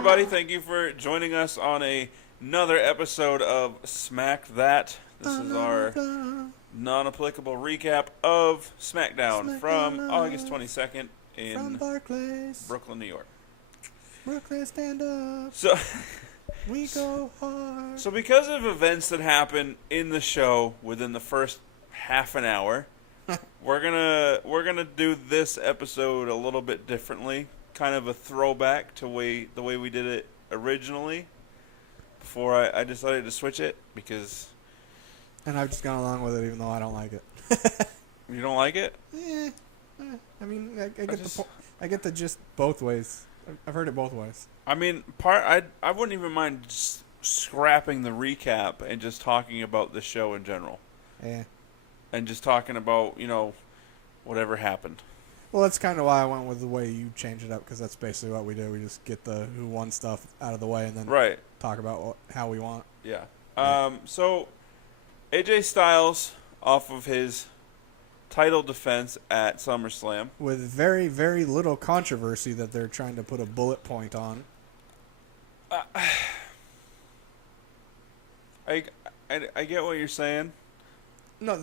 everybody. Thank you for joining us on another episode of Smack That. This is our non-applicable recap of Smackdown from August 22nd in Brooklyn, New York. Brooklyn, stand up. So, we go hard. So because of events that happen in the show within the first half an hour, we're gonna do this episode a little bit differently. Kind of a throwback to the way we did it originally before I decided to switch it because... And I've just gone along with it even though I don't like it. You don't like it? I mean, I get the gist both ways. I've heard it both ways. I mean, I wouldn't even mind just scrapping the recap and just talking about the show in general. Yeah. And just talking about, whatever happened. Well, that's kind of why I went with the way you change it up, because that's basically what we do. We just get the who won stuff out of the way and then talk about how we want. Yeah. So, AJ Styles, off of his title defense at SummerSlam. With very, very little controversy that they're trying to put a bullet point on. I get what you're saying. No,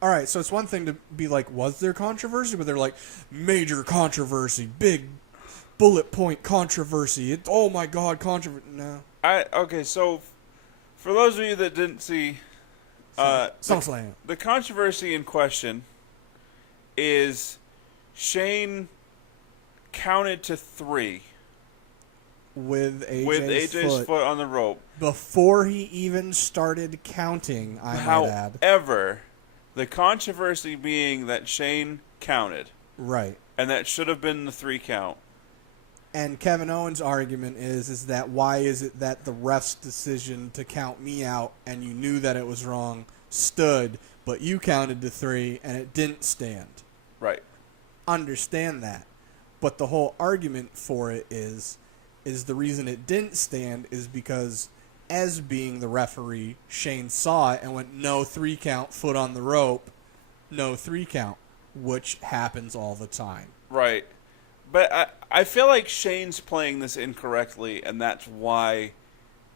all right, so it's one thing to be like, was there controversy? But they're like, major controversy, big bullet point controversy. Oh my God, controversy. No. Okay, so for those of you that didn't see SummerSlam, the controversy in question is Shane counted to 3 with AJ's foot on the rope before he even started counting. I might add. However, the controversy being that Shane counted, right, and that should have been the 3 count. And Kevin Owens' argument is that why is it that the ref's decision to count me out and you knew that it was wrong stood, but you counted to 3 and it didn't stand? Right. Understand that. But the whole argument for it is the reason it didn't stand is because as being the referee, Shane saw it and went, no 3 count, foot on the rope, no 3 count, which happens all the time. Right. But I feel like Shane's playing this incorrectly, and that's why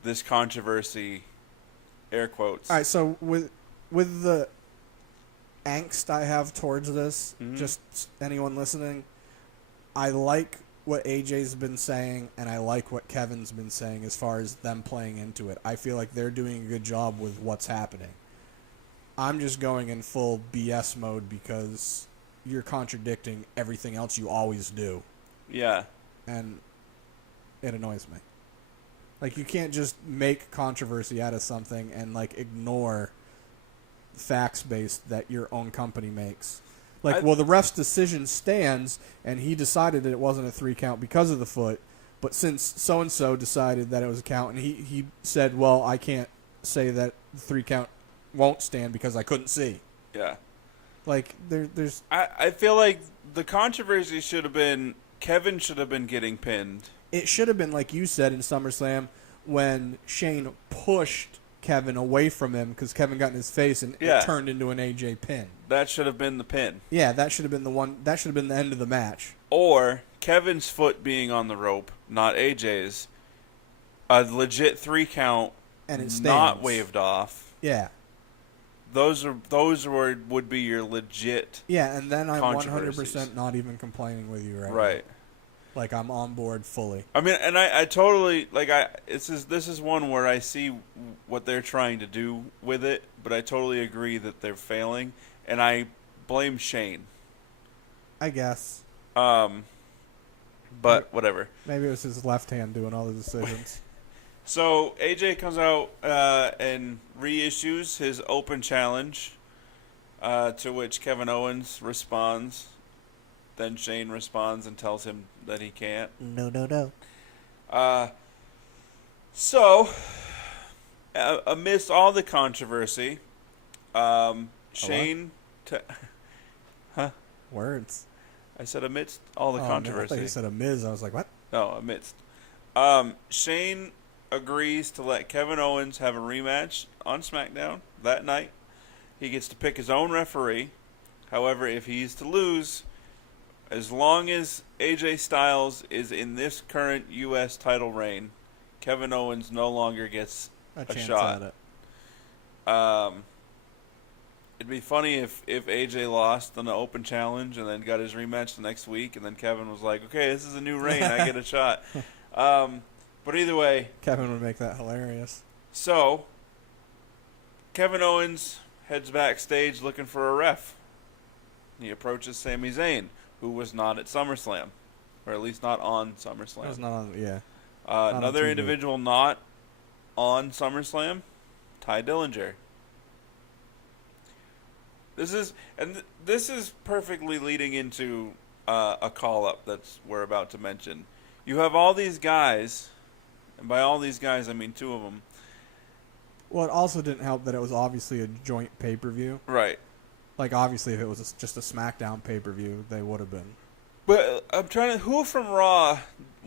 this controversy, air quotes. All right, so with the angst I have towards this, just anyone listening, I like what AJ's been saying, and I like what Kevin's been saying as far as them playing into it. I feel like they're doing a good job with what's happening. I'm just going in full BS mode because you're contradicting everything else you always do. Yeah. And it annoys me. Like, you can't just make controversy out of something and, like, ignore facts-based that your own company makes. Like, well, the ref's decision stands, and he decided that it wasn't a 3 count because of the foot, but since so-and-so decided that it was a count, and he said, well, I can't say that the 3 count won't stand because I couldn't see. Yeah. Like, there's... I feel like the controversy should have been, Kevin should have been getting pinned. It should have been, like you said, in SummerSlam, when Shane pushed Kevin away from him because Kevin got in his face and it turned into an AJ pin. That should have been the pin. Yeah, that should have been the one. That should have been the end of the match. Or Kevin's foot being on the rope, not AJ's. A legit 3 count, and it not waved off. Yeah. Those would be your legit. Yeah, and then I'm 100% not even complaining with you right now. Right. Like, I'm on board fully. I mean, and I totally, like, this is one where I see what they're trying to do with it, but I totally agree that they're failing, and I blame Shane. I guess. But whatever. Maybe it was his left hand doing all the decisions. So, AJ comes out and reissues his open challenge, to which Kevin Owens responds. Then Shane responds and tells him that he can't. No. So, amidst all the controversy, Shane... Words. I said amidst all the controversy. No, I thought you said a Miz. I was like, what? No, amidst. Shane agrees to let Kevin Owens have a rematch on SmackDown that night. He gets to pick his own referee. However, if he's to lose... as long as AJ Styles is in this current U.S. title reign, Kevin Owens no longer gets A a chance shot. at it. It'd be funny if AJ lost on the open challenge and then got his rematch the next week, and then Kevin was like, okay, this is a new reign, I get a shot. But either way, Kevin would make that hilarious. so Kevin Owens heads backstage looking for a ref. He approaches Sami Zayn, who was not at SummerSlam, or at least not on SummerSlam. It was not on, yeah. Not on Another TV. individual not on SummerSlam, Ty Dillinger. This is perfectly leading into a call-up that's we're about to mention. You have all these guys, and by all these guys I mean two of them. Well, it also didn't help that it was obviously a joint pay-per-view. Right. Like, obviously, if it was just a SmackDown pay-per-view, they would have been. But I'm trying to... Who from Raw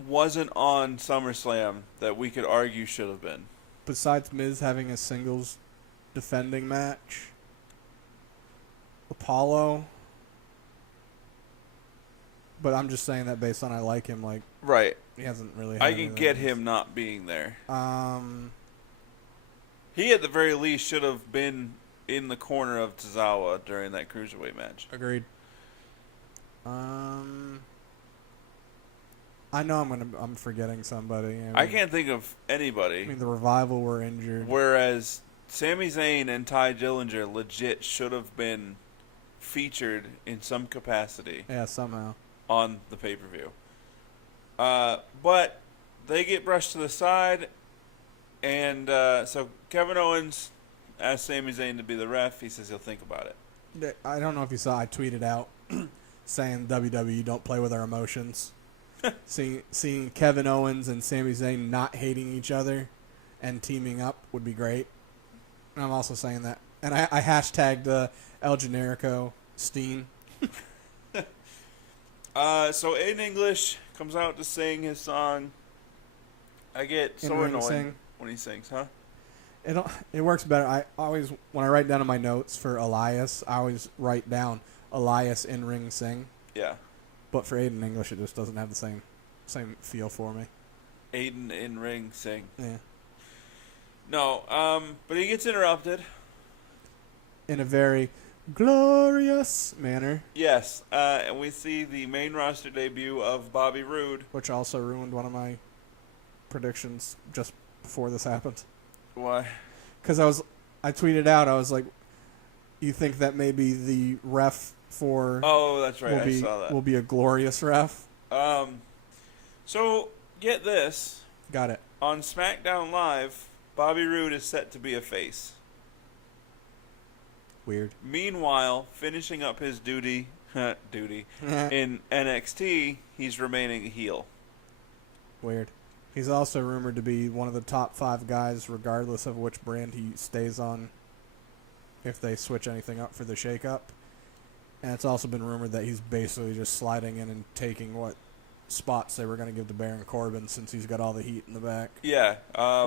wasn't on SummerSlam that we could argue should have been? Besides Miz having a singles defending match, Apollo. But I'm just saying that based on I like him, like... Right. He hasn't really... I can get him not being there. He, at the very least, should have been in the corner of Tozawa during that Cruiserweight match. Agreed. I know I'm forgetting somebody. I can't think of anybody. I mean, the Revival were injured. Whereas Sami Zayn and Ty Dillinger legit should have been featured in some capacity. Yeah, somehow. On the pay-per-view. But they get brushed to the side, and so Kevin Owens asked Sami Zayn to be the ref. He says he'll think about it. I don't know if you saw, I tweeted out saying WWE don't play with our emotions. Seeing Kevin Owens and Sami Zayn not hating each other and teaming up would be great. And I'm also saying that. And I hashtagged El Generico Steen. So Aiden English comes out to sing his song. I get so annoyed when he sings, huh? It works better. I always, when I write down in my notes for Elias, I always write down Elias in ring sing. Yeah. But for Aiden English, it just doesn't have the same feel for me. Aiden in ring sing. Yeah. No, but he gets interrupted. In a very glorious manner. Yes, and we see the main roster debut of Bobby Roode. Which also ruined one of my predictions just before this happened. Why? Because I tweeted out, I was like, you think that maybe the ref for... Oh, that's right, I saw that. Will be a glorious ref? So, get this. Got it. On SmackDown Live, Bobby Roode is set to be a face. Weird. Meanwhile, finishing up his duty in NXT, he's remaining a heel. Weird. He's also rumored to be one of the top 5 guys, regardless of which brand he stays on, if they switch anything up for the shakeup. And it's also been rumored that he's basically just sliding in and taking what spots they were going to give to Baron Corbin since he's got all the heat in the back. Yeah.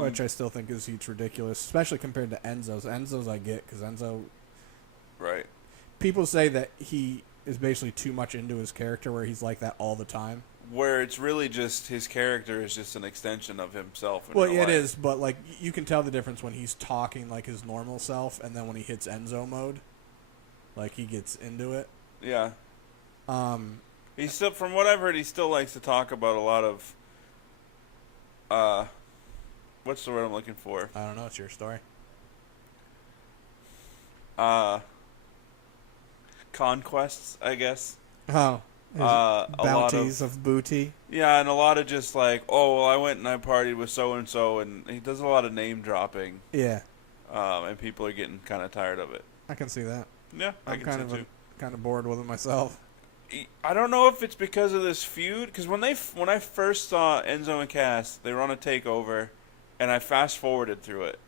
Which I still think his heat's ridiculous, especially compared to Enzo's. Enzo's I get, because Enzo... Right. People say that he is basically too much into his character where he's like that all the time. Where it's really just his character is just an extension of himself. Well, yeah, it is, but like you can tell the difference when he's talking like his normal self and then when he hits Enzo mode. Like he gets into it. Yeah. He still, from what I've heard, he still likes to talk about a lot of what's the word I'm looking for? I don't know, it's your story. Conquests, I guess. Oh. Bounties of booty. Yeah, and a lot of just like, oh, well, I went and I partied with so-and-so, and he does a lot of name dropping. Yeah. And people are getting kind of tired of it. I can see that. Yeah, I'm kind of bored with it myself. I don't know if it's because of this feud, because when I first saw Enzo and Cass, they were on a takeover, and I fast-forwarded through it.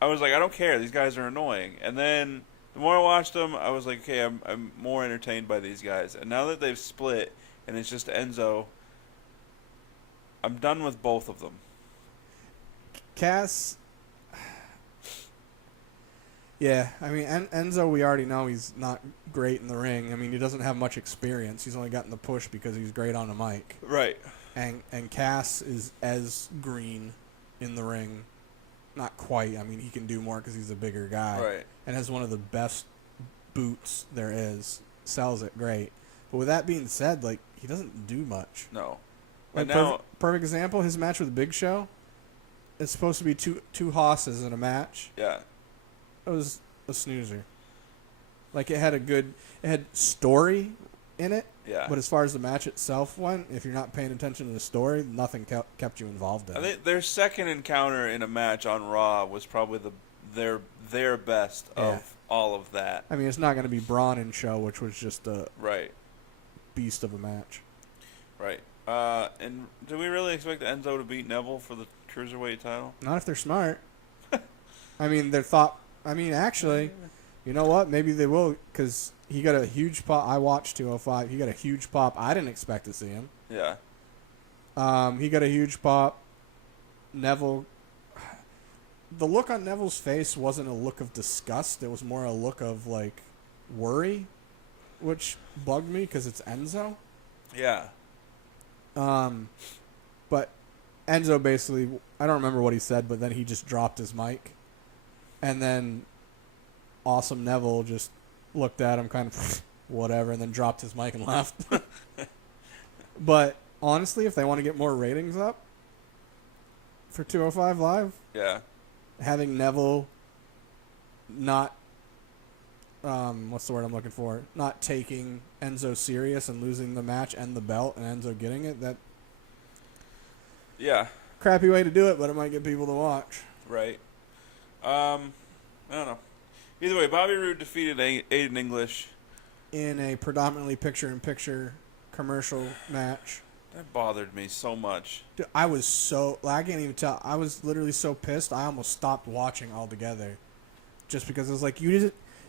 I was like, I don't care, these guys are annoying. And then the more I watched them, I was like, okay, I'm more entertained by these guys. And now that they've split, and it's just Enzo, I'm done with both of them. Cass, Yeah, I mean, Enzo, we already know he's not great in the ring. I mean, he doesn't have much experience. He's only gotten the push because he's great on the mic. Right. And Cass is as green in the ring. Not quite. I mean, he can do more because he's a bigger guy. Right. And has one of the best boots there is. Sells it great. But with that being said, like, he doesn't do much. No. Like, And now, perfect example, his match with Big Show. It's supposed to be two hosses in a match. yeah. It was a snoozer. Like, it had story in it. Yeah. But as far as the match itself went, if you're not paying attention to the story, nothing kept you involved in I it. think their second encounter in a match on Raw was probably their best of all of that. I mean, it's not going to be Braun and Show, which was just a Right. beast of a match. Right. And do we really expect Enzo to beat Neville for the Cruiserweight title? Not if they're smart. I mean, actually, you know what? Maybe they will, because he got a huge pop. I watched 205. He got a huge pop. I didn't expect to see him. Yeah. He got a huge pop. Neville. The look on Neville's face wasn't a look of disgust. It was more a look of, like, worry, which bugged me because it's Enzo. Yeah. But Enzo basically, I don't remember what he said, but then he just dropped his mic. And then Awesome Neville just looked at him kind of whatever and then dropped his mic and left. But honestly, if they want to get more ratings up for 205 Live, Yeah. having Neville not, what's the word I'm looking for? Not taking Enzo serious and losing the match and the belt and Enzo getting it, that Yeah. crappy way to do it, but it might get people to watch. Right. I don't know. Either way, Bobby Roode defeated Aiden English. In a predominantly picture-in-picture commercial match. That bothered me so much. Dude, I can't even tell. I was literally so pissed, I almost stopped watching altogether. Just because it was like,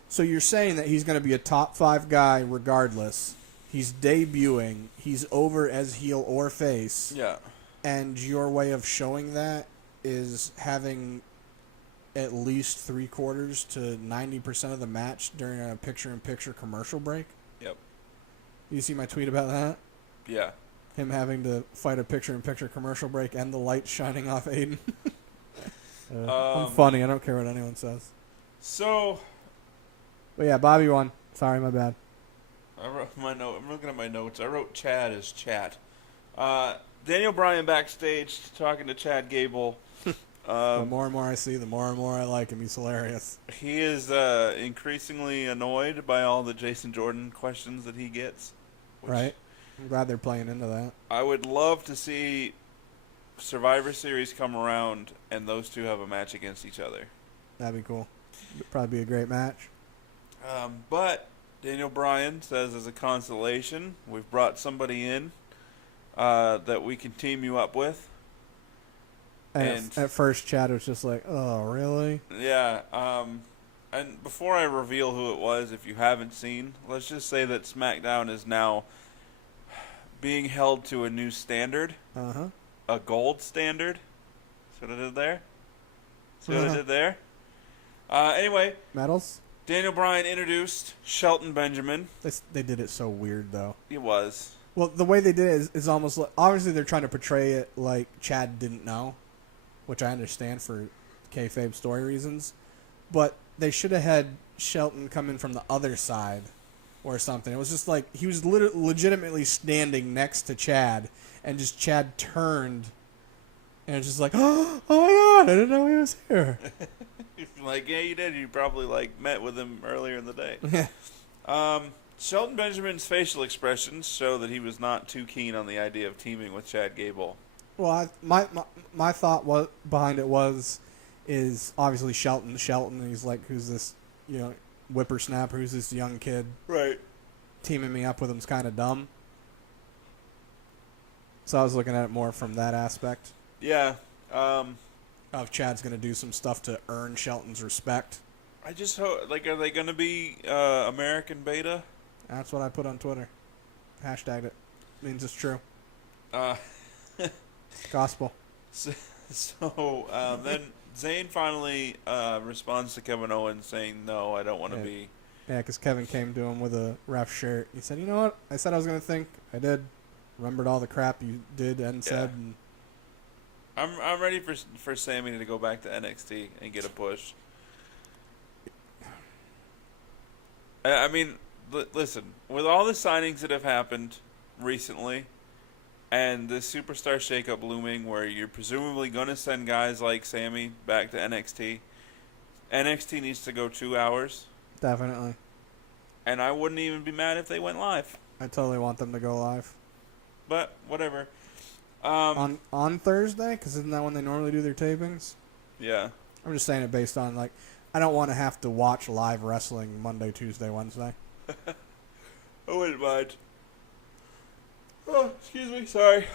so you're saying that he's going to be a top 5 guy regardless. He's debuting. He's over as heel or face. Yeah. And your way of showing that is having at least 3/4 to 90% of the match during a picture-in-picture commercial break. Yep. You see my tweet about that? Yeah. Him having to fight a picture-in-picture commercial break and the light shining off Aiden. I'm funny. I don't care what anyone says. So, But yeah, Bobby won. Sorry, my bad. I wrote my note. I'm looking at my notes. I wrote Chad as chat. Daniel Bryan backstage talking to Chad Gable. The more and more I see, the more and more I like him. He's hilarious. He is increasingly annoyed by all the Jason Jordan questions that he gets. Right? I'm glad they're playing into that. I would love to see Survivor Series come around and those two have a match against each other. That'd be cool. It'd probably be a great match. But Daniel Bryan says as a consolation, we've brought somebody in that we can team you up with. And at first, Chad was just like, oh, really? Yeah. And before I reveal who it was, if you haven't seen, let's just say that Smackdown is now being held to a new standard. Uh-huh. A gold standard. See what I did there? See what I did there? Anyway, Medals? Daniel Bryan introduced Shelton Benjamin. They did it so weird, though. He was. Well, the way they did it is almost like, obviously they're trying to portray it like Chad didn't know, which I understand for kayfabe story reasons, but they should have had Shelton come in from the other side or something. It was just like he was legitimately standing next to Chad, and just Chad turned, and it's just like, oh my god, I didn't know he was here. Like, yeah, you did. You probably met with him earlier in the day. Shelton Benjamin's facial expressions show that he was not too keen on the idea of teaming with Chad Gable. Well, my thought behind it is obviously Shelton. He's like, who's this, whippersnapper? Who's this young kid? Right. Teaming me up with him's kind of dumb. So I was looking at it more from that aspect. Yeah. Of Chad's going to do some stuff to earn Shelton's respect. I just hope, are they going to be American Beta? That's what I put on Twitter. Hashtagged it. Means it's true. Gospel. So then Zayn finally responds to Kevin Owens saying, "No, I don't want to Yeah. be." Yeah, because Kevin came to him with a ref shirt. He said, "You know what? I said I was going to think. I did. Remembered all the crap you did and said." And I'm ready for Sammy to go back to NXT and get a push. I mean, listen, with all the signings that have happened recently, and the superstar shakeup looming, where you're presumably going to send guys like Sammy back to NXT, NXT needs to go 2 hours, definitely. and I wouldn't even be mad if they went live. I totally want them to go live. But whatever. On Thursday? Because isn't that when they normally do their tapings? Yeah. I'm just saying it based on, like, I don't want to have to watch live wrestling Monday, Tuesday, Wednesday. I wouldn't mind. Oh, excuse me. Sorry.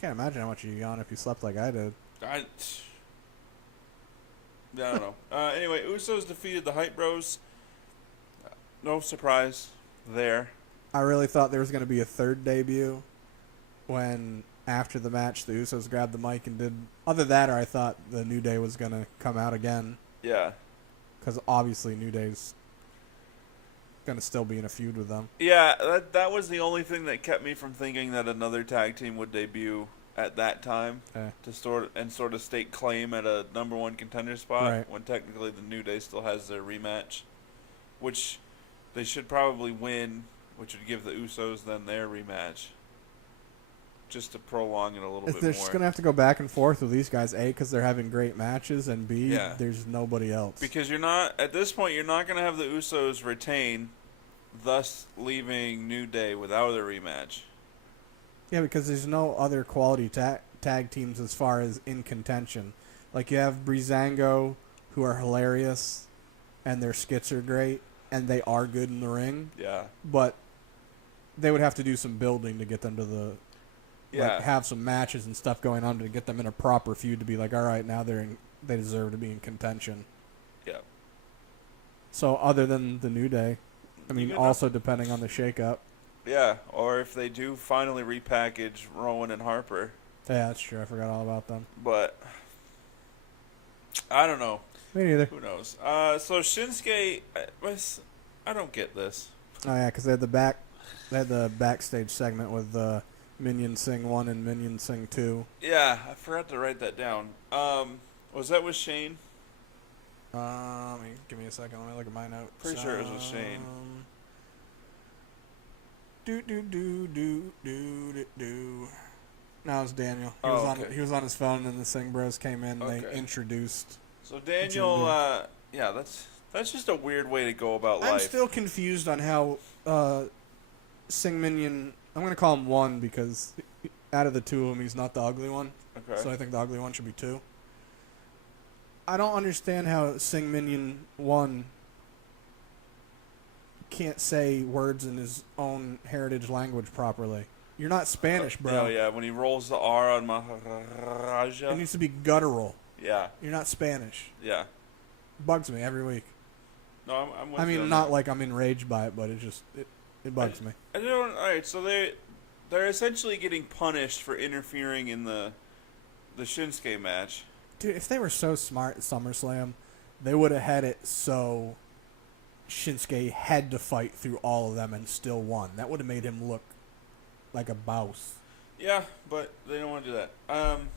Can't imagine how much you yawn if you slept like I did. I don't know. Anyway, Usos defeated the Hype Bros. No surprise there. I really thought there was going to be a third debut when, after the match, the Usos grabbed the mic and did... Other that, or I thought the New Day was going to come out again. Yeah. Because obviously New Day's going to still be in a feud with them. Yeah, that was the only thing that kept me from thinking that another tag team would debut at that time to sort of stake claim at a number one contender spot, right, when technically the New Day still has their rematch, which they should probably win, which would give the Usos then their rematch, just to prolong it a little bit They're more. just going to have to go back and forth with these guys, A, because they're having great matches, and B, Yeah. there's nobody else. Because at this point, you're not going to have the Usos retain, thus leaving New Day without a rematch. Yeah, because there's no other quality tag teams as far as in contention. Like, you have Breezango, who are hilarious, and their skits are great, and they are good in the ring. Yeah. But they would have to do some building to get them to the... Yeah. Like, have some matches and stuff going on to get them in a proper feud to be like, all right, now they deserve to be in contention. Yeah. So, other than the New Day, I mean, also depending on the shakeup. Yeah, or if they do finally repackage Rowan and Harper. Yeah, that's true. I forgot all about them. But I don't know. Me neither. Who knows? So Shinsuke, I don't get this. Oh yeah, because they had the backstage segment with Minion Sing 1 and Minion Sing 2. Yeah, I forgot to write that down. Was that with Shane? Give me a second. Let me look at my notes. Pretty sure it was with Shane. No, it was Daniel. He was on his phone, and the Sing Bros came in. Okay. They introduced. So Daniel, yeah, that's just a weird way to go about life. I'm still confused on how Sing Minion. I'm gonna call him 1 because out of the two of them, he's not the ugly one. Okay. So I think the ugly one should be 2. I don't understand how Sing Minion 1 can't say words in his own heritage language properly. You're not Spanish, bro. Oh yeah, when he rolls the R on Maharaja. It needs to be guttural. Yeah. You're not Spanish. Yeah. Bugs me every week. No, I'm with I you mean, on not that. like I'm enraged by it, but it bugs me. I don't. All right, so they're essentially getting punished for interfering in the Shinsuke match. Dude, if they were so smart at SummerSlam, they would have had it so Shinsuke had to fight through all of them and still won. That would have made him look like a boss. Yeah, but they don't want to do that.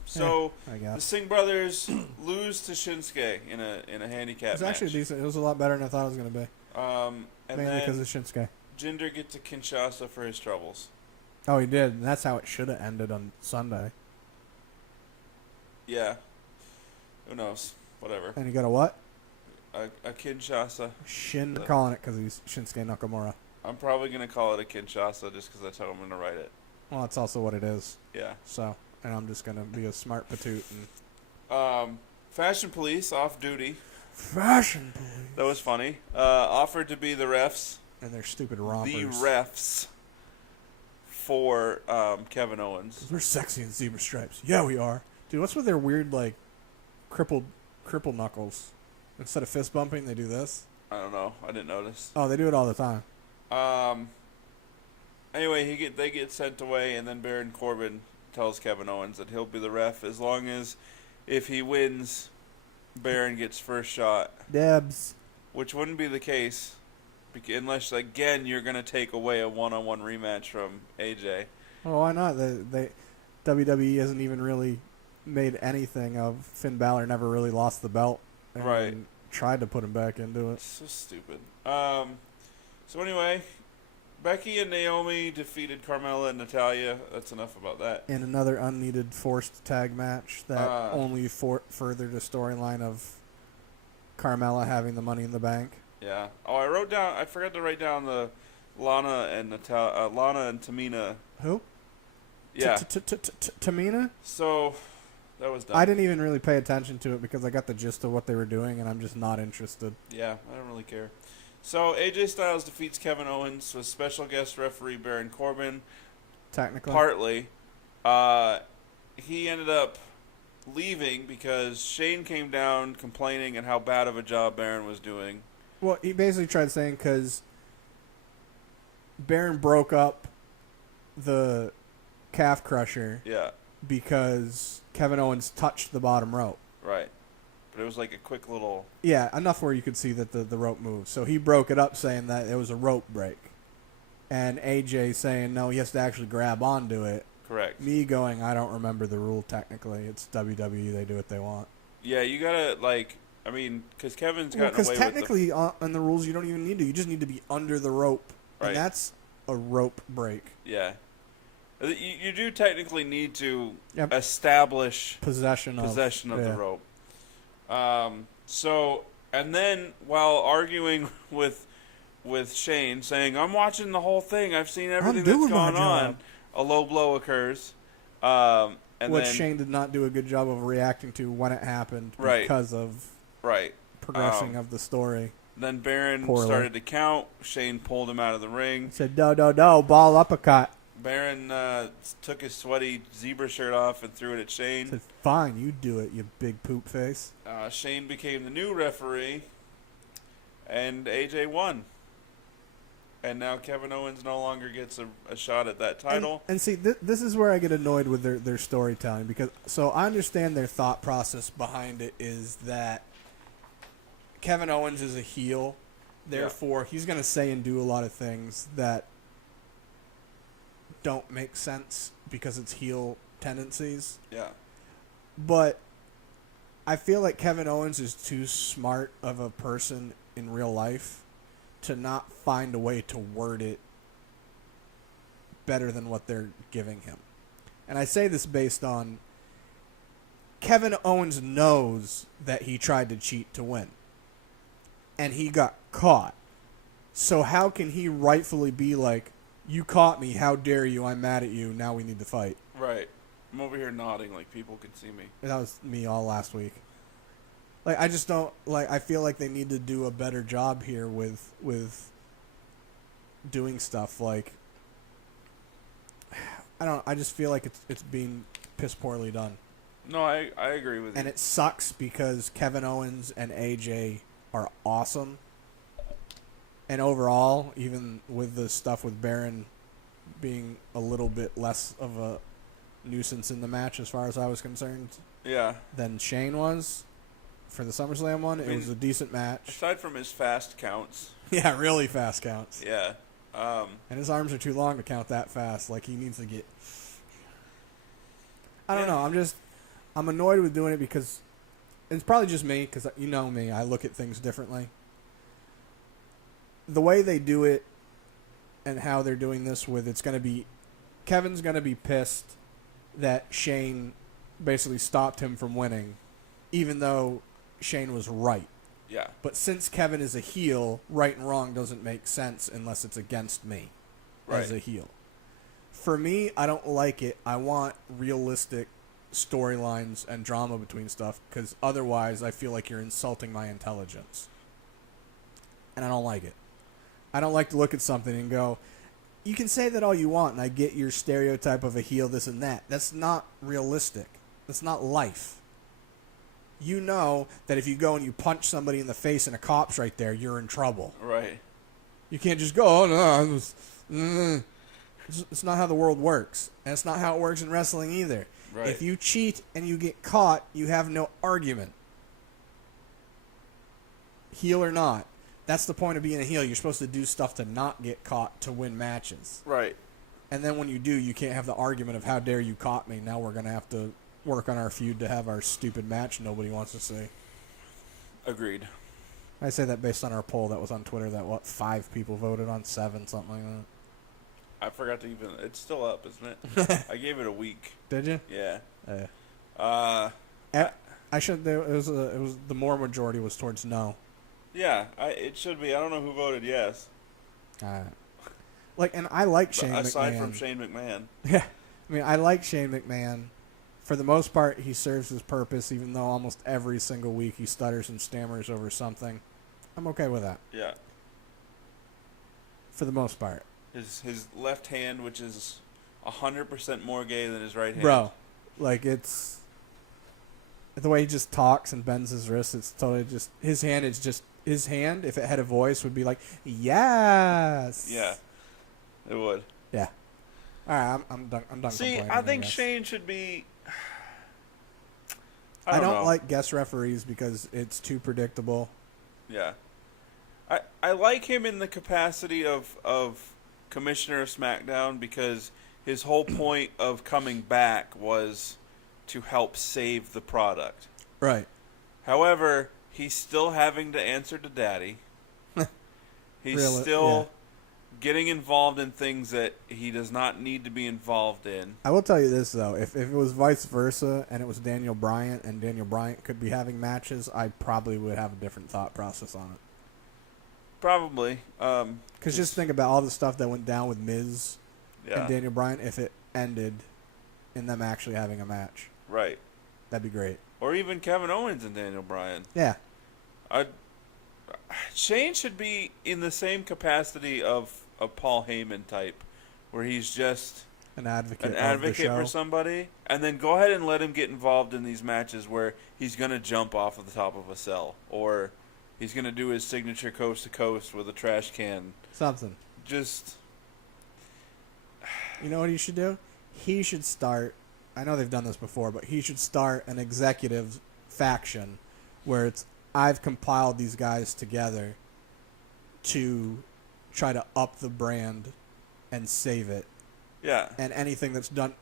So I guess. the Singh brothers lose to Shinsuke in a handicap It was actually match. decent. It was a lot better than I thought it was going to be. And Mainly then because of Shinsuke. Jinder gets a Kinshasa for his troubles. Oh, he did. And that's how it should have ended on Sunday. Yeah. Who knows? Whatever. And he got a what? A Kinshasa. Calling it because he's Shinsuke Nakamura. I'm probably going to call it a Kinshasa just because that's how I'm going to write it. Well, that's also what it is. Yeah. So, and I'm just going to be a smart patoot. And Fashion Police off duty. Fashion Police. That was funny. Offered to be the refs. And their stupid rompers. The refs for Kevin Owens. We're sexy in zebra stripes. Yeah, we are. Dude, what's with their weird, like, cripple knuckles? Instead of fist bumping, they do this? I don't know. I didn't notice. Oh, they do it all the time. Anyway, they get sent away, and then Baron Corbin tells Kevin Owens that he'll be the ref as long as if he wins, Baron gets first shot, Debs. which wouldn't be the case unless, again, you're going to take away a one-on-one rematch from AJ. Well, why not? WWE hasn't even really made anything of Finn Balor. Never really lost the belt. And Right. Tried to put him back into it. So stupid. So anyway, Becky and Naomi defeated Carmella and Natalya. That's enough about that. In another unneeded forced tag match that only furthered the storyline of Carmella having the Money in the Bank. Yeah. Oh, I forgot to write down the Lana and Tamina. Who? Yeah. Tamina? So that was done. I didn't even really pay attention to it because I got the gist of what they were doing, and I'm just not interested. Yeah, I don't really care. So AJ Styles defeats Kevin Owens with special guest referee Baron Corbin. Technically. Partly. He ended up leaving because Shane came down complaining and how bad of a job Baron was doing. Well, he basically tried saying because Baron broke up the calf crusher Yeah, because Kevin Owens touched the bottom rope. right. But it was like a quick little... Yeah, enough where you could see that the rope moved. So he broke it up saying that it was a rope break. And AJ saying, no, he has to actually grab onto it. Correct. Me going, I don't remember the rule technically. It's WWE. They do what they want. Yeah, you gotta, because Kevin's gotten away with Because technically on the rules, you don't even need to. You just need to be under the rope. Right. And that's a rope break. Yeah. You do technically need to Yep. establish Possession of the rope. And then while arguing with Shane, saying, I'm watching the whole thing, I've seen everything that's gone on, a low blow occurs. Which Shane did not do a good job of reacting to when it happened Right. because of progressing of the story. Then Baron Poorly. started to count. Shane pulled him out of the ring. He said, no, ball uppercut. Baron took his sweaty zebra shirt off and threw it at Shane. He said, fine, you do it, you big poop face. Shane became the new referee, and AJ won. And now Kevin Owens no longer gets a shot at that title. And see, this is where I get annoyed with their storytelling. Because so I understand their thought process behind it is that Kevin Owens is a heel. Therefore, he's going to say and do a lot of things that don't make sense because it's heel tendencies. Yeah. But I feel like Kevin Owens is too smart of a person in real life to not find a way to word it better than what they're giving him. And I say this based on Kevin Owens knows that he tried to cheat to win. And he got caught. So how can he rightfully be like, you caught me, how dare you, I'm mad at you, now we need to fight. Right. I'm over here nodding like people can see me. That was me all last week. Like, I just don't, I feel like they need to do a better job here with doing stuff like, I just feel like it's being piss poorly done. No, I agree with you. And it sucks because Kevin Owens and AJ are awesome. And overall, even with the stuff with Baron being a little bit less of a nuisance in the match as far as I was concerned than Shane was for the SummerSlam one, it was a decent match. Aside from his fast counts. Yeah, really fast counts. Yeah. And his arms are too long to count that fast. Like, he needs to get... I don't know. I'm annoyed with doing it because it's probably just me, because you know me. I look at things differently. The way they do it and how they're doing this with it's going to be... Kevin's going to be pissed that Shane basically stopped him from winning, even though Shane was right. Yeah. But since Kevin is a heel, right and wrong doesn't make sense unless it's against me as a heel. For me, I don't like it. I want realistic storylines and drama between stuff because otherwise I feel like you're insulting my intelligence. And I don't like it. I don't like to look at something and go, you can say that all you want and I get your stereotype of a heel, this and that. That's not realistic. That's not life. You know that if you go and you punch somebody in the face and a cop's right there, you're in trouble. Right. You can't just go, oh, no. It's not how the world works. And it's not how it works in wrestling either. Right. If you cheat and you get caught, you have no argument. Heel or not. That's the point of being a heel. You're supposed to do stuff to not get caught to win matches. Right. And then when you do, you can't have the argument of how dare you caught me. Now we're going to have to work on our feud to have our stupid match nobody wants to see. Agreed. I say that based on our poll that was on Twitter that, 5 people voted on 7, something like that. I forgot to even... It's still up, isn't it? I gave it a week. Did you? Yeah. I should. It was the more majority was towards no. Yeah, it should be. I don't know who voted yes. And I like Shane McMahon. Aside from Shane McMahon. Yeah. I mean, I like Shane McMahon. For the most part, he serves his purpose, even though almost every single week he stutters and stammers over something. I'm okay with that. Yeah. For the most part. His left hand, which is 100% more gay than his right hand. Bro, it's... The way he just talks and bends his wrist, it's totally just... His hand, if it had a voice, would be like, yes! Yeah. It would. Yeah. All right, I'm done. I'm done. See, I think Shane should be. I don't know. like guest referees because it's too predictable. Yeah. I like him in the capacity of Commissioner of SmackDown because his whole point of coming back was to help save the product. Right. However, he's still having to answer to Daddy. He's still getting involved in things that he does not need to be involved in. I will tell you this, though. If it was vice versa and it was Daniel Bryan and Daniel Bryan could be having matches, I probably would have a different thought process on it. Probably. Because just think about all the stuff that went down with Miz and Daniel Bryan if it ended in them actually having a match. Right. That'd be great. Or even Kevin Owens and Daniel Bryan. Yeah. Shane should be in the same capacity of a Paul Heyman type, where he's just an advocate for somebody, and then go ahead and let him get involved in these matches where he's going to jump off of the top of a cell, or he's going to do his signature coast to coast with a trash can. Something. Just. You know what he should do? He should start. I know they've done this before, but he should start an executive faction where it's I've compiled these guys together to try to up the brand and save it. Yeah. And anything that's done,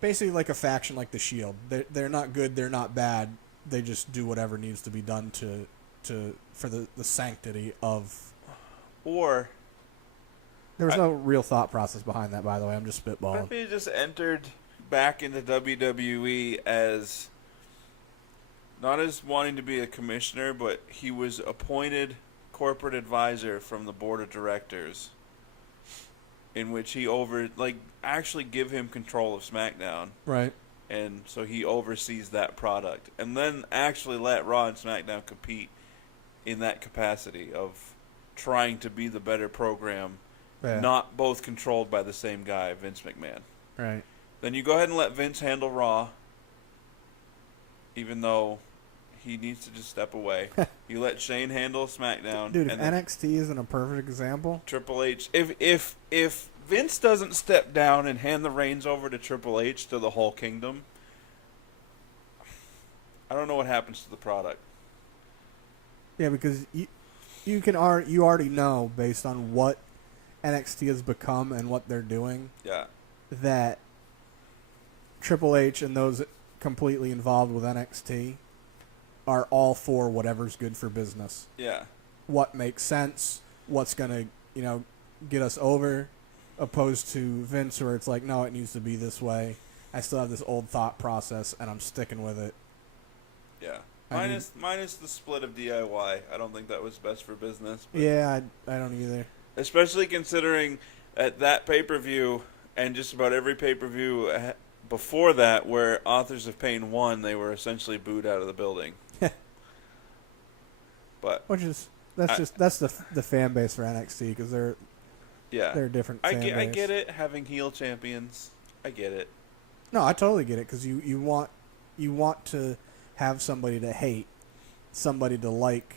basically like a faction like the Shield. They're not good, they're not bad. They just do whatever needs to be done for the sanctity of. Or. There was no real thought process behind that, by the way. I'm just spitballing. What if he just entered back into WWE as not as wanting to be a commissioner, but he was appointed corporate advisor from the board of directors, in which he actually give him control of SmackDown. Right. And so he oversees that product, and then actually let Raw and SmackDown compete in that capacity of trying to be the better program, not both controlled by the same guy, Vince McMahon. Right. Then you go ahead and let Vince handle Raw, even though he needs to just step away. You let Shane handle SmackDown. Dude, if NXT isn't a perfect example. Triple H. If Vince doesn't step down and hand the reins over to Triple H to the whole kingdom, I don't know what happens to the product. Yeah, because you already know based on what NXT has become and what they're doing. Yeah. That Triple H and those completely involved with NXT are all for whatever's good for business. Yeah. What makes sense, what's going to, get us over, opposed to Vince where it's like, no, it needs to be this way. I still have this old thought process and I'm sticking with it. Yeah. Minus the split of DIY. I don't think that was best for business. Yeah, I don't either. Especially considering at that pay-per-view and just about every pay-per-view before that where Authors of Pain won, they were essentially booed out of the building. But that's the fan base for NXT because they're a different fan base. I get it having heel champions. I get it. No, I totally get it because you want to have somebody to hate, somebody to like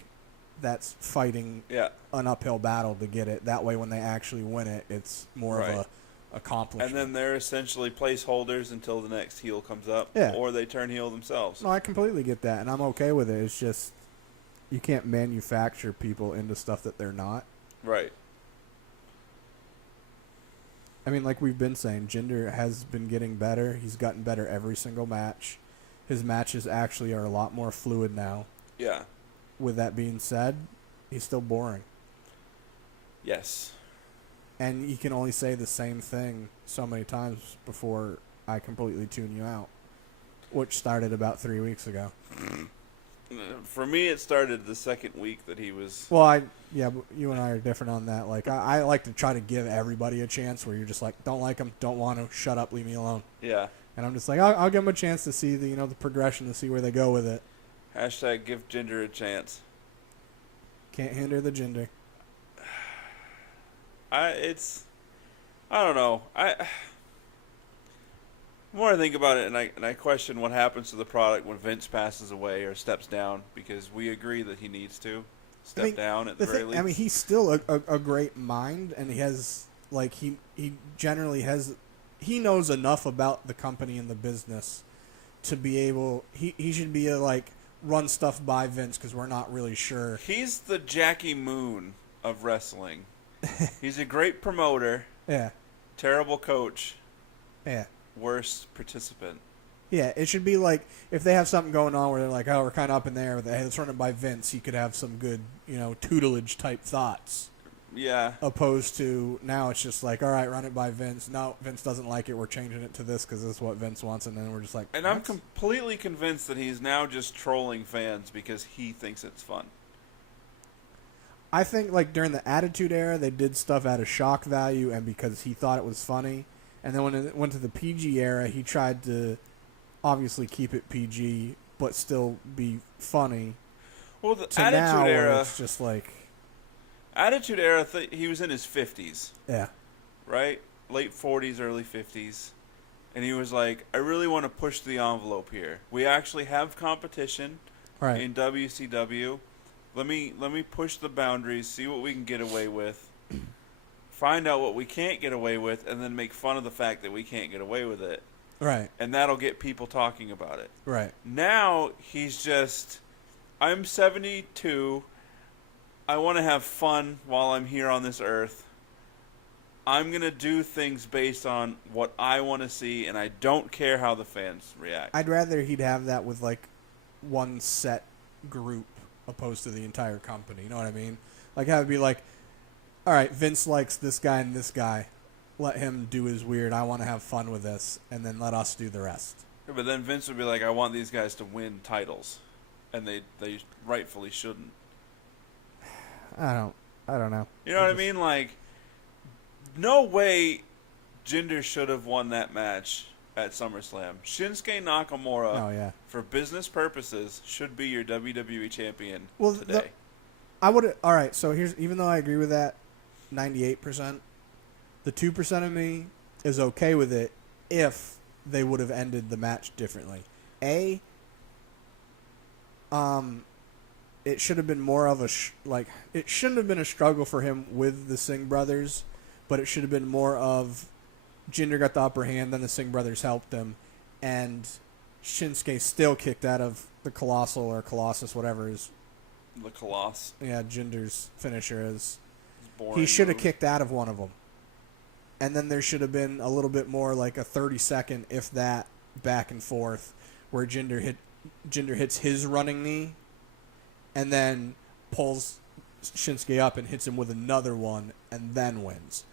that's fighting an uphill battle to get it. That way when they actually win it, it's more of a accomplishment. And then they're essentially placeholders until the next heel comes up, Yeah. or they turn heel themselves. No, I completely get that, and I'm okay with it. It's just you can't manufacture people into stuff that they're not. Right. I mean, like we've been saying, Jinder has been getting better. He's gotten better every single match. His matches actually are a lot more fluid now. Yeah. With that being said, he's still boring. Yes. And you can only say the same thing so many times before I completely tune you out, which started about 3 weeks ago. For me, it started the second week that he was... Well, but you and I are different on that. Like, I like to try to give everybody a chance where you're just like, don't like him, don't want to, shut up, leave me alone. Yeah. And I'm just like, I'll give them a chance to see the progression, to see where they go with it. Hashtag give Jinder a chance. Can't hinder the Jinder. I don't know. The more I think about it, and I question what happens to the product when Vince passes away or steps down, because we agree that he needs to step down at the very least. I mean, he's still a great mind, and he has he generally has, he knows enough about the company and the business to be able. He should be run stuff by Vince, because we're not really sure. He's the Jackie Moon of wrestling. He's a great promoter. Yeah. Terrible coach. Yeah. Worst participant. Yeah, it should be like if they have something going on where they're like, oh, we're kind of up in there, but hey, let's run it by Vince. He could have some good, tutelage type thoughts. Yeah. Opposed to now it's just like, all right, run it by Vince. No, Vince doesn't like it. We're changing it to this because this is what Vince wants, and then we're just like. And I'm completely convinced that he's now just trolling fans because he thinks it's fun. I think during the Attitude Era, they did stuff out of shock value and because he thought it was funny. And then when it went to the PG era, he tried to obviously keep it PG but still be funny. Well, the to Attitude now, Era, it's just like Attitude Era, he was in his 50s. Yeah. Right? Late 40s, early 50s. And he was like, I really want to push the envelope here. We actually have competition in WCW. Let me push the boundaries, see what we can get away with, find out what we can't get away with, and then make fun of the fact that we can't get away with it. Right. And that'll get people talking about it. Right. Now, he's just, I'm 72. I want to have fun while I'm here on this earth. I'm going to do things based on what I want to see, and I don't care how the fans react. I'd rather he'd have that with one set group opposed to the entire company. You know what I mean? Have it be like, all right, Vince likes this guy and this guy. Let him do his weird. I want to have fun with this, and then let us do the rest. Yeah, but then Vince would be like, I want these guys to win titles, and they rightfully shouldn't. I don't know. You know what I mean? No way Jinder should have won that match at SummerSlam. Shinsuke Nakamura, for business purposes, should be your WWE champion today. I would. All right, so here's, even though I agree with that 98%, the 2% of me is okay with it if they would have ended the match differently. It should have been more of a it shouldn't have been a struggle for him with the Singh brothers, but it should have been more of Jinder got the upper hand, then the Singh brothers helped him, and Shinsuke still kicked out of the Colossal or Colossus, whatever is. The Colossus. Yeah, Jinder's finisher is. Boring He should have move. kicked out of one of them. And then there should have been a little bit more, a 30-second, if that, back and forth, where Jinder hits his running knee, and then pulls Shinsuke up and hits him with another one, and then wins.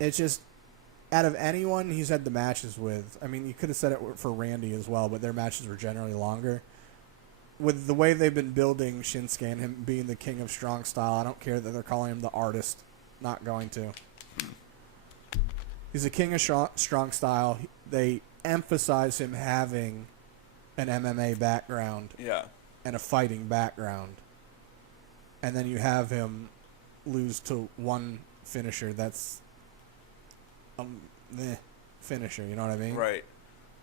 It's just, out of anyone he's had the matches with, I mean, you could have said it for Randy as well, but their matches were generally longer. With the way they've been building Shinsuke and him being the king of strong style, I don't care that they're calling him the artist. Not going to. He's a king of strong style. They emphasize him having an MMA background. Yeah. And a fighting background. And then you have him lose to one finisher that's finisher, you know what I mean? Right.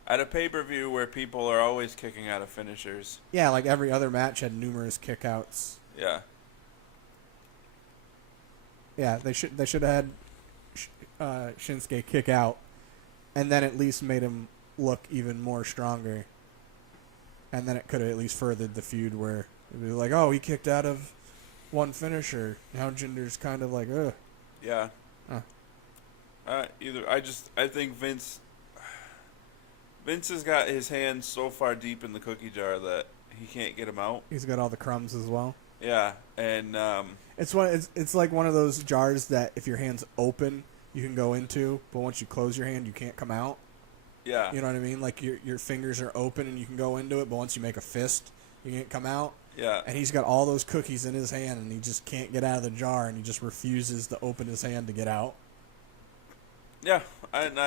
At a pay-per-view where people are always kicking out of finishers. Yeah, every other match had numerous kickouts. Yeah. Yeah, they should have had Shinsuke kick out, and then at least made him look even more stronger. And then it could have at least furthered the feud where it'd be like, oh, he kicked out of one finisher. Now Jinder's kind of like, ugh. Yeah. Huh. I think Vince has got his hands so far deep in the cookie jar that he can't get them out. He's got all the crumbs as well. Yeah, and it's like one of those jars that if your hand's open, you can go into, but once you close your hand, you can't come out. yeah, You know what I mean? Like your fingers are open and you can go into it, but once you make a fist, you can't come out. yeah, And he's got all those cookies in his hand, and he just can't get out of the jar, and he just refuses to open his hand to get out. yeah. And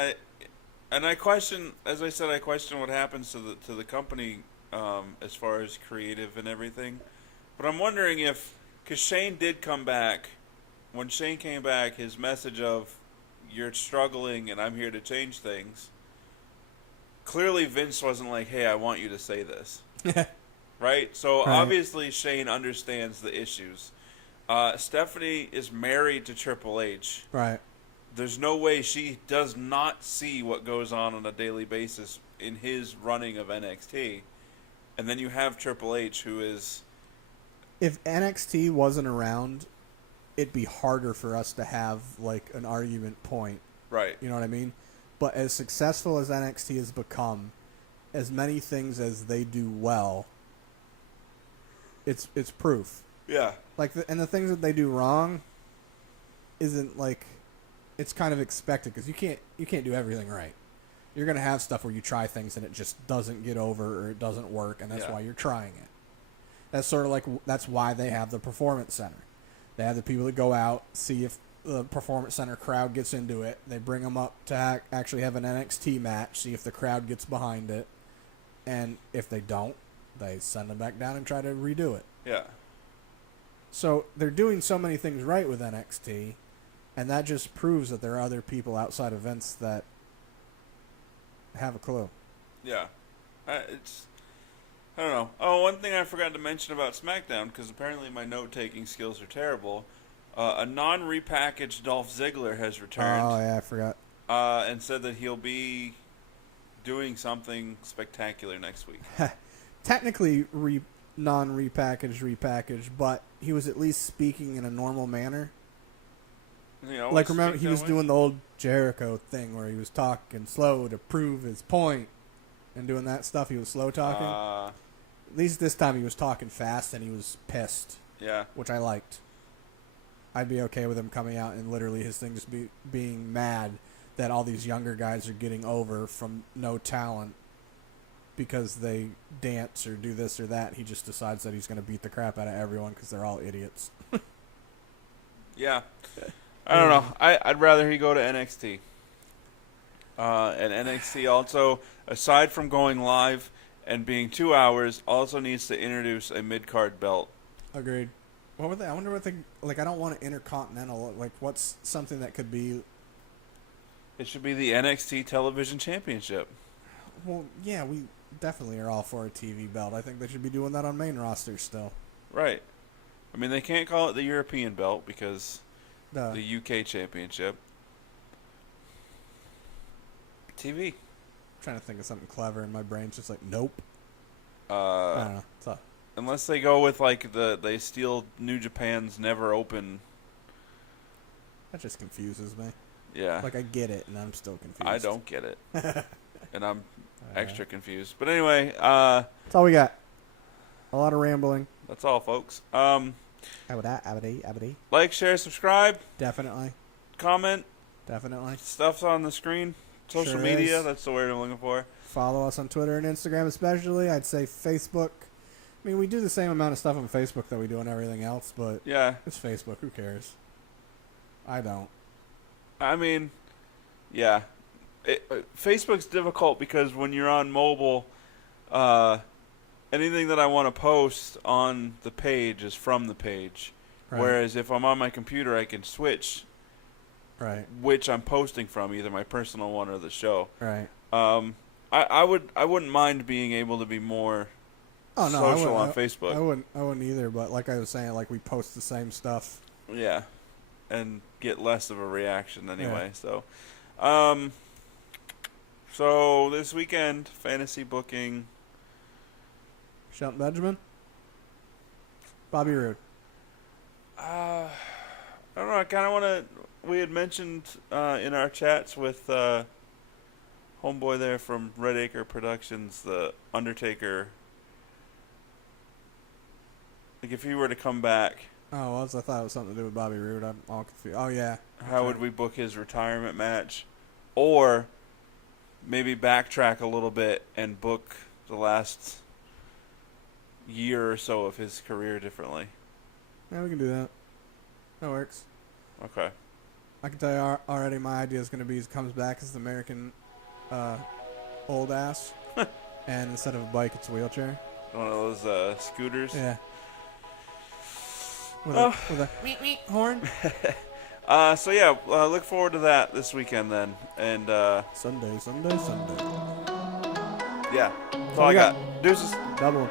I question, as I said, I question what happens to the company as far as creative and everything. But I'm wondering if, because Shane did come back, when Shane came back, his message of "you're struggling and I'm here to change things." Clearly, Vince wasn't like, "Hey, I want you to say this." Right? So Right. obviously Shane understands the issues. Stephanie is married to Triple H. Right. There's no way she does not see what goes on a daily basis in his running of NXT. And then you have Triple H, who is... If NXT wasn't around, it'd be harder for us to have like an argument point. Right. You know what I mean? But as successful as NXT has become, as many things as they do well, it's proof. Yeah. Like and the things that they do wrong isn't like, it's kind of expected because you can't do everything right. You're gonna have stuff where you try things and it just doesn't get over or it doesn't work, and that's why you're trying it. That's sort of like, that's why they have the Performance Center. They have the people that go out, see if the Performance Center crowd gets into it. They bring them up to actually have an NXT match, see if the crowd gets behind it, and if they don't, they send them back down and try to redo it. Yeah. So they're doing so many things right with NXT, and that just proves that there are other people outside of Vince that have a clue. Yeah. I don't know. Oh, one thing I forgot to mention about SmackDown, because apparently my note-taking skills are terrible. A non-repackaged Dolph Ziggler has returned. Oh, yeah, I forgot. And said that he'll be doing something spectacular next week. Technically non-repackaged, but he was at least speaking in a normal manner. You know, Like, remember, speak he that was way? doing the old Jericho thing where he was talking slow to prove his point and doing that stuff. He was slow talking. At least this time he was talking fast and he was pissed, Yeah. which I liked. I'd be okay with him coming out and literally his thing just being mad that all these younger guys are getting over from no talent because they dance or do this or that. He just decides that he's going to beat the crap out of everyone because they're all idiots. Yeah. I don't know. I'd rather he go to NXT. And NXT also, aside from going live and being 2 hours, also needs to introduce a mid-card belt. Agreed. What would they? I wonder what they like. I don't want an intercontinental. Like, what's something that could be? It should be the NXT Television Championship. Well, yeah, we definitely are all for a TV belt. I think they should be doing that on main roster still. Right. I mean, they can't call it the European belt because Duh. the UK Championship. TV. I'm trying to think of something clever, and my brain's just like, nope. I Uh, don't know. So, unless they go with like they steal New Japan's Never Open. that just confuses me. Yeah. Like, I get it, and I'm still confused. I don't get it. And I'm Uh, extra confused. But anyway, That's all we got. A lot of rambling. that's all, folks. Abadi. Like, share, subscribe, Definitely. comment. Definitely. Stuff's on the screen. Social Sure media, is. that's the word I'm looking for. Follow us on Twitter and Instagram especially. I'd say Facebook. I mean, we do the same amount of stuff on Facebook that we do on everything else, but Yeah. it's Facebook. Who cares? I don't. I mean, yeah. Facebook's difficult because when you're on mobile, anything that I want to post on the page is from the page. Right. Whereas if I'm on my computer, I can switch Right. which I'm posting from, either my personal one or the show. Right. I wouldn't mind being able to be more social on Facebook. I wouldn't either, but like I was saying, like we post the same stuff. Yeah. and get less of a reaction anyway. Yeah. So this weekend, fantasy booking. Shelton Benjamin, Bobby Roode. I don't know. I kind of want to. We had mentioned in our chats with homeboy there from Red Acre Productions, the Undertaker. Like, if he were to come back, Oh, well, I thought it was something to do with Bobby Roode. I'm all confused. Oh, yeah. how would we book his retirement match? Or maybe backtrack a little bit and book the last year or so of his career differently. Yeah, we can do that. That works. Okay. I can tell you already my idea is going to be he comes back as the American old ass. And instead of a bike, it's a wheelchair. One of those scooters. Yeah. With a meet horn. So yeah, look forward to that this weekend then. And Sunday. yeah, that's all I got. Deuces. Double.